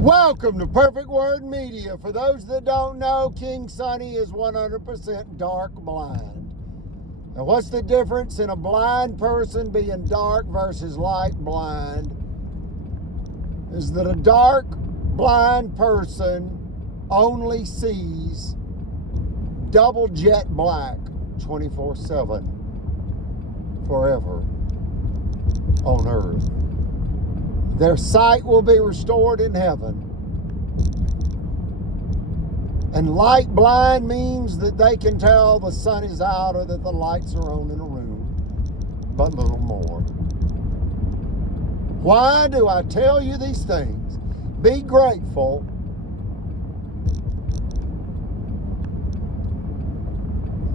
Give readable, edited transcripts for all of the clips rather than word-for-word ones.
Welcome to Perfect Word Media. For those that don't know, King Sonny is 100% dark blind. And what's the difference in a blind person being dark versus light blind? Is that a dark blind person only sees double jet black 24/7 forever on earth. Their sight will be restored in heaven. And light blind means that they can tell the sun is out or that the lights are on in a room, but little more. Why do I tell you these things? Be grateful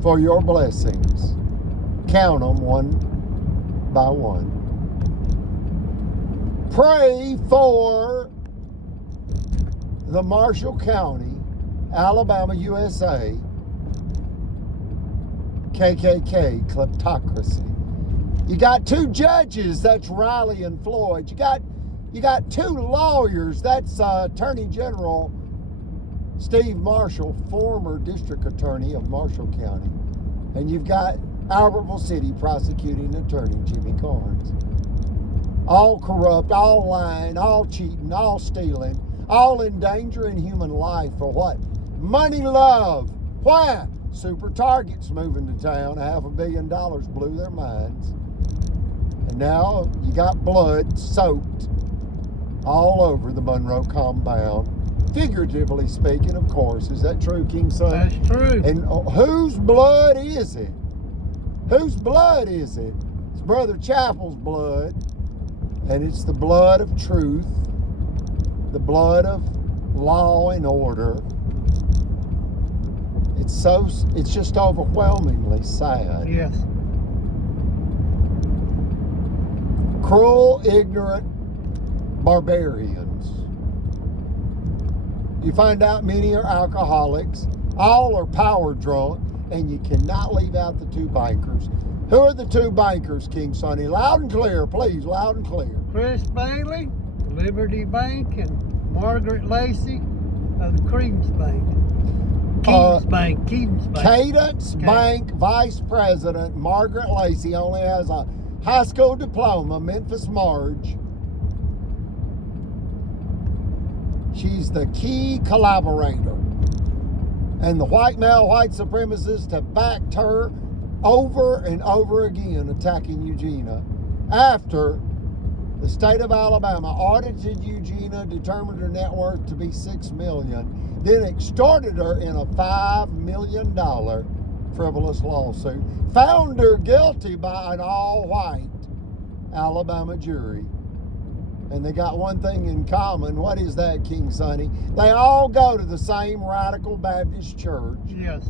for your blessings. Count them one by one. Pray for the Marshall County, Alabama, USA, KKK kleptocracy. You got two judges, that's Riley and Floyd. You got two lawyers, that's Attorney General Steve Marshall, former district attorney of Marshall County. And you've got Albertville City prosecuting attorney Jimmy Carnes. All corrupt, all lying, all cheating, all stealing, all endangering human life for what? Money, love. Why? Super Target's moving to town. $500 million blew their minds. And now you got blood soaked all over the Monroe compound. Figuratively speaking, of course. Is that true, King Son? That's true. And whose blood is it? Whose blood is it? It's Brother Chappell's blood. And it's the blood of truth, the blood of law and order. It's just overwhelmingly sad. Yes. Cruel, ignorant barbarians. You find out many are alcoholics, all are power drunk, and you cannot leave out the two bankers. Who are the two bankers, King Sonny? Loud and clear, please, loud and clear. Chris Bailey, Liberty Bank, and Margaret Lacey of the Credence Bank. Cadence Bank. Cadence Bank Vice President Margaret Lacey only has a high school diploma, Memphis Marge. She's the key collaborator. And the white male, white supremacists have backed her over and over again, attacking Eugenia. After the state of Alabama audited Eugenia, determined her net worth to be $6 million, then extorted her in a $5 million frivolous lawsuit, found her guilty by an all-white Alabama jury. And they got one thing in common. What is that, King Sonny? They all go to the same Radical Baptist church. Yes.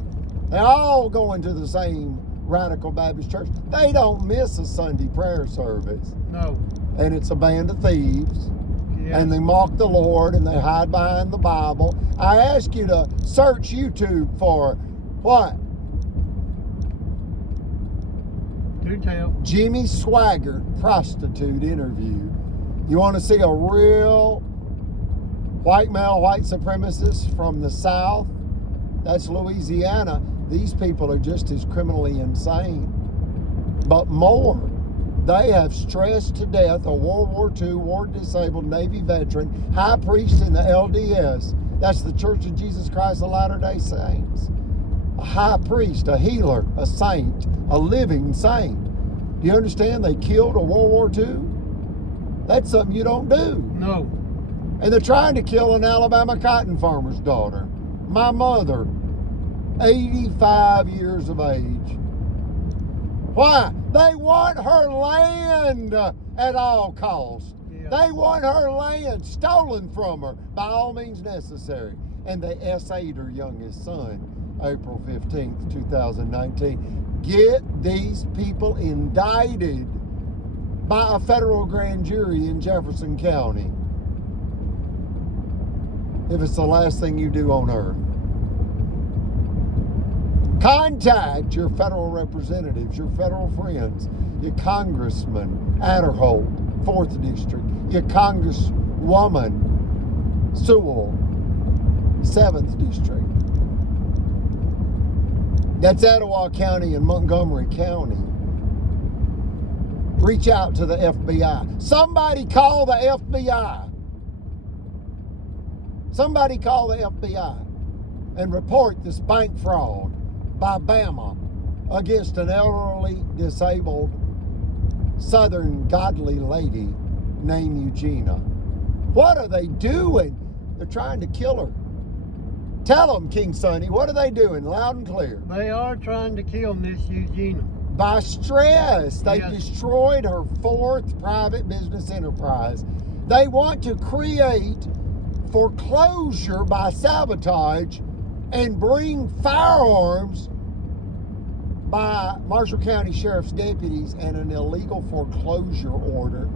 They all go into the same Radical Baptist church. They don't miss a Sunday prayer service. No. And it's a band of thieves. Yes. And they mock the Lord and they hide behind the Bible. I ask you to search YouTube for what? Do tell. Jimmy Swaggart prostitute interview. You want to see a real white male, white supremacist from the South? That's Louisiana. These people are just as criminally insane, but more. They have stressed to death a World War II, war-disabled Navy veteran, high priest in the LDS. That's the Church of Jesus Christ of Latter-day Saints. A high priest, a healer, a saint, a living saint. Do you understand? They killed a World War II? That's something you don't do. No. And they're trying to kill an Alabama cotton farmer's daughter. My mother, 85 years of age. Why? They want her land at all costs. Yeah. They want her land stolen from her by all means necessary. And they S8'd her youngest son, April 15th, 2019. Get these people indicted by a federal grand jury in Jefferson County if it's the last thing you do on earth. Contact your federal representatives, your federal friends, your Congressman Adderholt, 4th District, your Congresswoman Sewell, 7th District. That's Etowah County and Montgomery County. Reach out to the FBI. Somebody call the FBI. Somebody call the FBI and report this bank fraud by Bama against an elderly, disabled, southern godly lady named Eugenia. What are they doing? They're trying to kill her. Tell them, King Sonny, what are they doing? Loud and clear. They are trying to kill Miss Eugenia. By stress. They Yes. destroyed her 4th private business enterprise. They want to create foreclosure by sabotage and bring firearms by Marshall County Sheriff's deputies and an illegal foreclosure order,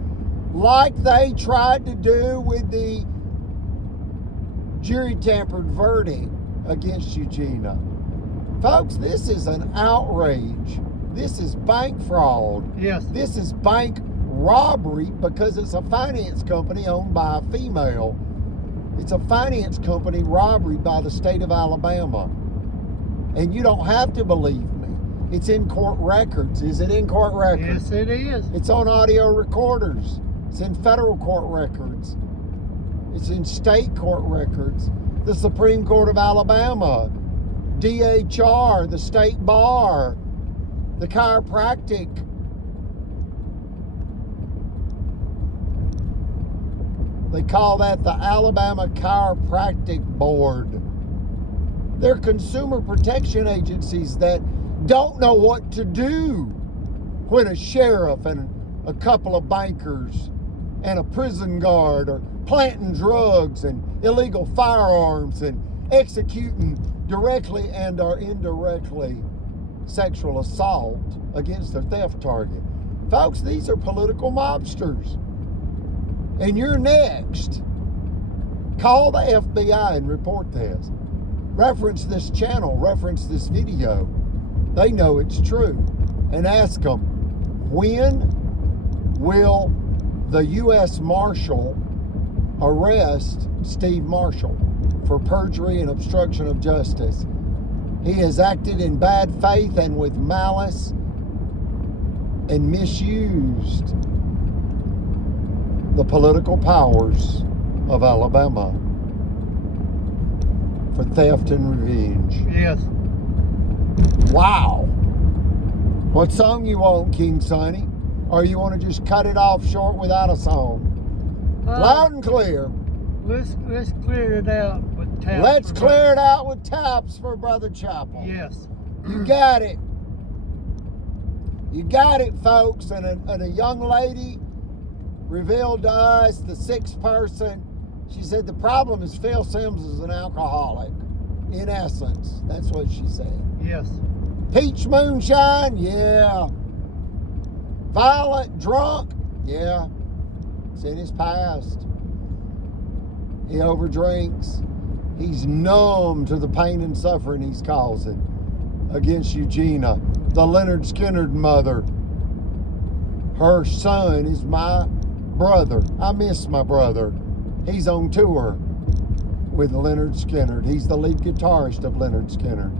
like they tried to do with the jury tampered verdict against Eugenia. Folks, this is an outrage. This is bank fraud. Yes. This is bank robbery because it's a finance company owned by a female. It's a finance company robbery by the state of Alabama. And you don't have to believe me. It's in court records. Is it in court records? Yes, it is. It's on audio recorders. It's in federal court records. It's in state court records. The Supreme Court of Alabama, DHR, the state bar, the chiropractic. They call that the Alabama Chiropractic Board. They're consumer protection agencies that don't know what to do when a sheriff and a couple of bankers and a prison guard are planting drugs and illegal firearms and executing directly and or indirectly sexual assault against their theft target. Folks, these are political mobsters. And you're next. Call the FBI and report this. Reference this channel, reference this video. They know it's true. And ask them, when will the U.S. Marshal arrest Steve Marshall for perjury and obstruction of justice? He has acted in bad faith and with malice and misused the political powers of Alabama for theft and revenge. Yes. Wow. What song you want, King Sonny? Or you want to just cut it off short without a song? Loud and clear. Let's clear it out with taps. Let's clear it out with taps for Brother Chapel. Yes. You got it. You got it, folks. And a young lady revealed to us, the 6th person, she said the problem is Phil Sims is an alcoholic. In essence, that's what she said. Yes. Peach moonshine, yeah. Violent, drunk, yeah. It's in his past. He overdrinks. He's numb to the pain and suffering he's causing against Eugenia, the Leonard Skinnard mother. Her son is my brother. I miss my brother. He's on tour with Leonard Skinnard. He's the lead guitarist of Leonard Skinnard.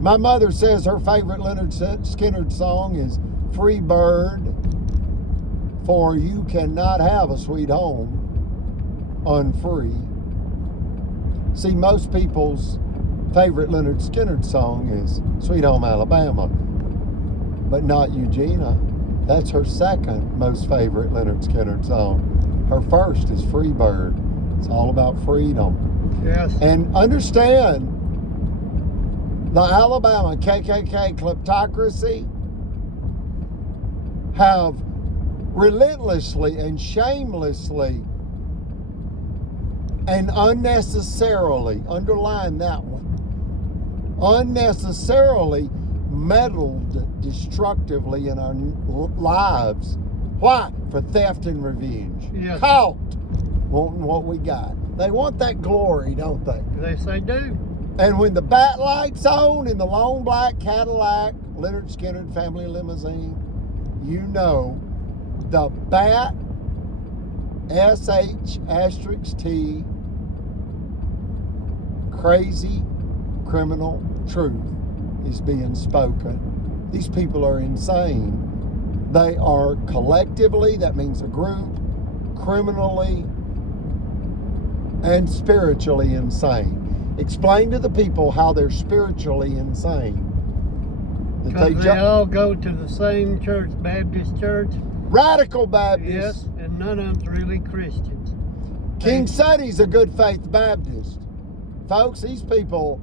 My mother says her favorite Leonard Skinnard song is Free Bird, for you cannot have a sweet home unfree. See, most people's favorite Leonard Skinnard song is Sweet Home Alabama, but not Eugenia. That's her second most favorite Leonard Skinnard song. Her first is Free Bird. It's all about freedom. Yes. And understand, the Alabama KKK kleptocracy have relentlessly and shamelessly and unnecessarily, underline that one, unnecessarily meddled destructively in our lives. Why? For theft and revenge. Yes. Caught wanting what we got. They want that glory, don't they? They do. And when the bat light's on in the long black Cadillac, Leonard Skinnard family limousine, you know the bat, SH*T, crazy criminal truth is being spoken. These people are insane. They are collectively, that means a group, criminally and spiritually insane. Explain to the people how they're spiritually insane. Because they all go to the same church, Baptist church. Radical Baptist. Yes, and none of them's really Christians. King Sutty's a good faith Baptist. Folks, these people,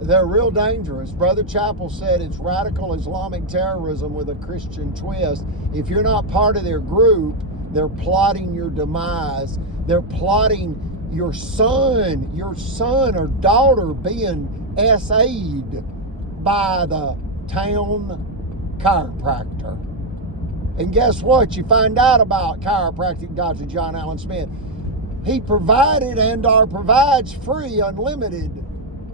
they're real dangerous. Brother Chappell said it's radical Islamic terrorism with a Christian twist. If you're not part of their group, they're plotting your demise. They're plotting your son or daughter being SA'd by the town chiropractor. And guess what? You find out about chiropractic Dr. John Allen Smith. He provided and/or provides free, unlimited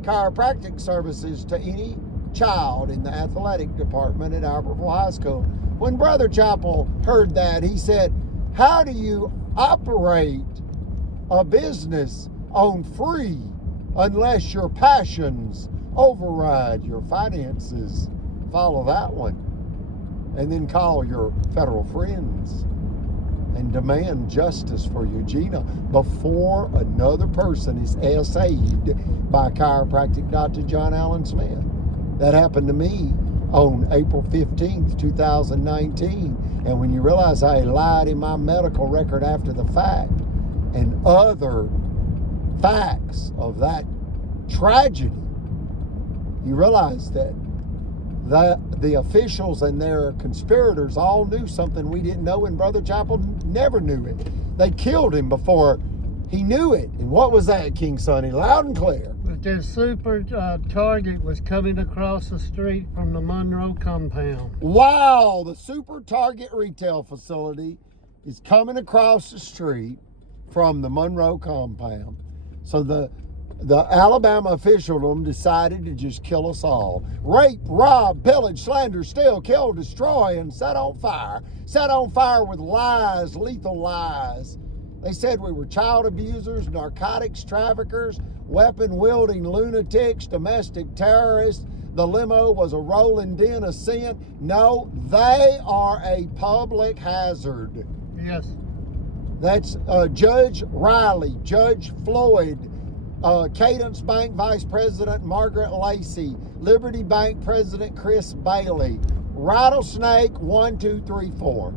chiropractic services to any child in the athletic department at Albertville High School. When Brother Chappell heard that, he said, how do you operate a business on free unless your passions override your finances? Follow that one. And then call your federal friends and demand justice for Eugenia before another person is SA'd by chiropractic Dr. John Allen Smith. That happened to me on April 15th, 2019. And when you realize I lied in my medical record after the fact and other facts of that tragedy, you realize that the officials and their conspirators all knew something we didn't know, and Brother Chappell never knew it. They killed him before he knew it. And what was that, King Sonny? Loud and clear. But this super target was coming across the street from the Monroe compound. Wow, the Super Target retail facility is coming across the street from the Monroe compound. So the Alabama officialdom decided to just kill us all. Rape, rob, pillage, slander, steal, kill, destroy, and set on fire. Set on fire with lies, lethal lies. They said we were child abusers, narcotics traffickers, weapon-wielding lunatics, domestic terrorists. The limo was a rolling den of sin. No, they are a public hazard. Yes. That's Judge Riley, Judge Floyd, Cadence Bank Vice President Margaret Lacey, Liberty Bank President Chris Bailey, Rattlesnake 1, 2, 3, 4.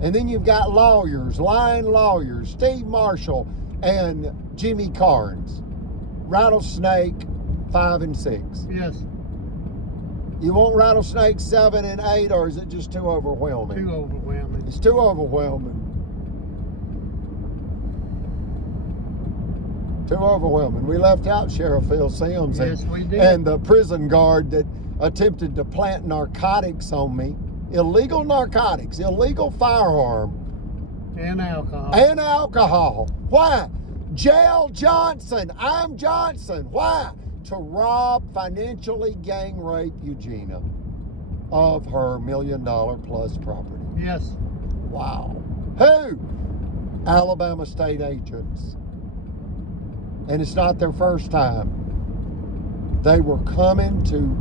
And then you've got lawyers, lying lawyers, Steve Marshall and Jimmy Carnes. Rattlesnake 5 and 6. Yes. You want Rattlesnake 7 and 8, or is it just too overwhelming? Too overwhelming. It's too overwhelming. Too overwhelming. We left out Sheriff Phil Sims Yes, we did. and the prison guard that attempted to plant narcotics on me. Illegal narcotics, illegal firearm. And alcohol. And alcohol. Why? Jail Johnson. I'm Johnson. Why? To rob, financially gang rape Eugenia of her $1 million plus property. Yes. Wow. Who? Alabama state agents. And it's not their first time. They were coming to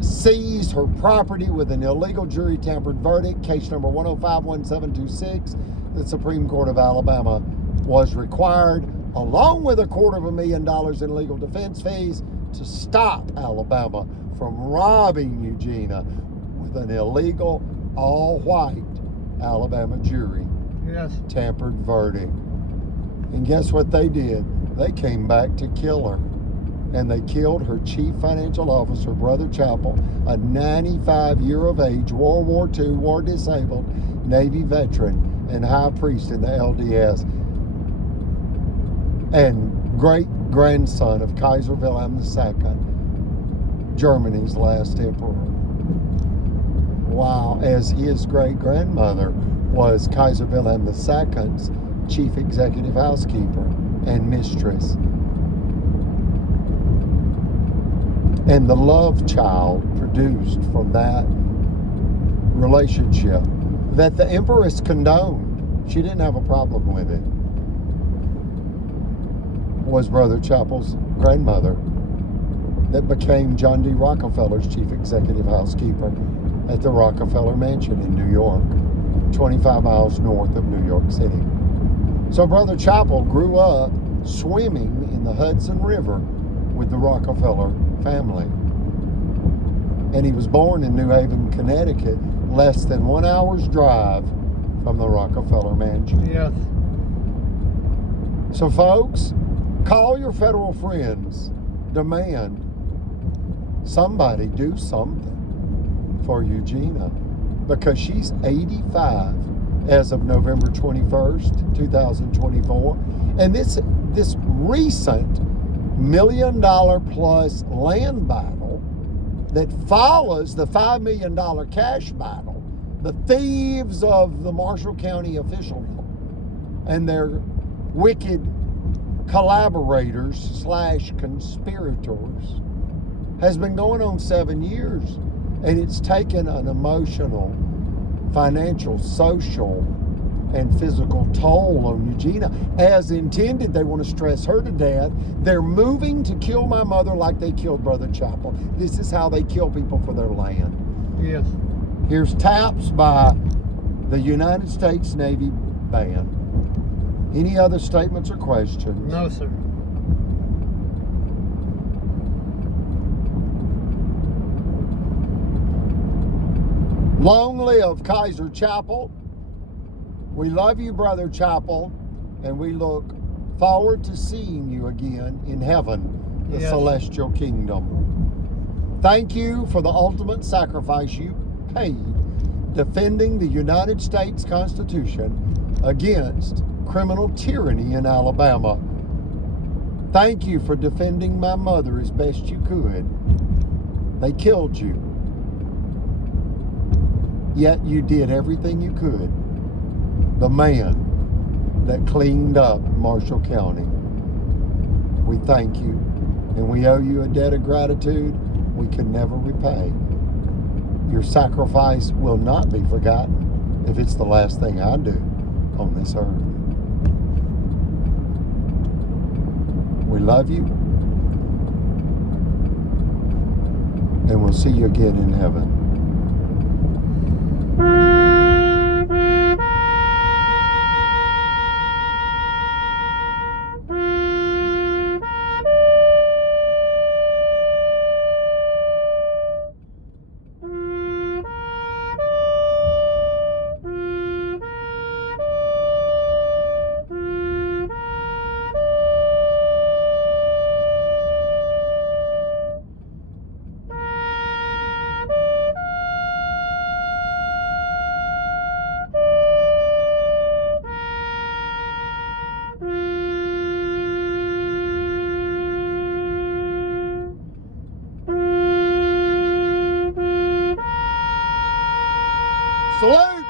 seize her property with an illegal jury tampered verdict, case number 1051726. The Supreme Court of Alabama was required, along with $250,000 in legal defense fees, to stop Alabama from robbing Eugenia with an illegal, all-white Alabama jury Yes. tampered verdict. And guess what they did? They came back to kill her. And they killed her chief financial officer, Brother Chappell, a 95-year of age, World War II, war disabled Navy veteran and high priest in the LDS, and great-grandson of Kaiser Wilhelm II, Germany's last emperor. Wow, as his great-grandmother was Kaiser Wilhelm II's chief executive housekeeper and mistress. And the love child produced from that relationship that the Empress condoned. She didn't have a problem with it. was Brother Chappell's grandmother that became John D. Rockefeller's chief executive housekeeper at the Rockefeller Mansion in New York, 25 miles north of New York City. So Brother Chappell grew up swimming in the Hudson River with the Rockefeller family. And he was born in New Haven, Connecticut, less than 1 hour's drive from the Rockefeller Mansion. Yes. So folks, call your federal friends, demand somebody do something for Eugenia, because she's 85 as of November 21st, 2024. And this recent $1 million plus land battle that follows the $5 million cash battle, the thieves of the Marshall County officialdom and their wicked collaborators / conspirators, has been going on 7 years. And it's taken an emotional, financial, social, and physical toll on Eugenia. As intended, they want to stress her to death. They're moving to kill my mother like they killed Brother Chappell. This is how they kill people for their land. Yes. Here's taps by the United States Navy band. Any other statements or questions? No, sir. Long live Kaiser Chappell. We love you, Brother Chappell, and we look forward to seeing you again in heaven, the Yes. celestial kingdom. Thank you for the ultimate sacrifice you paid defending the United States Constitution against criminal tyranny in Alabama. Thank you for defending my mother as best you could. They killed you. Yet you did everything you could. The man that cleaned up Marshall County. We thank you, and we owe you a debt of gratitude we can never repay. Your sacrifice will not be forgotten if it's the last thing I do on this earth. We love you, and we'll see you again in heaven. Salute!